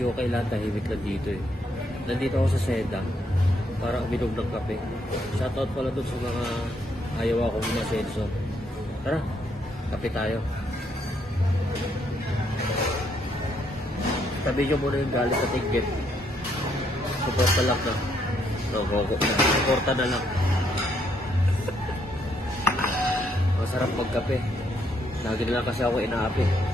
medyo kailan tahimik lang dito eh. Nandito ako sa Seda, parang uminom ng kape. Shoutout pala dun sa mga ayaw akong umasenso. Tara, kape tayo. Tabi nyo muna yung galit sa tigit. Suporta lang na. Suporta na lang. Masarap magkape. Lagi na lang kasi ako inaapi.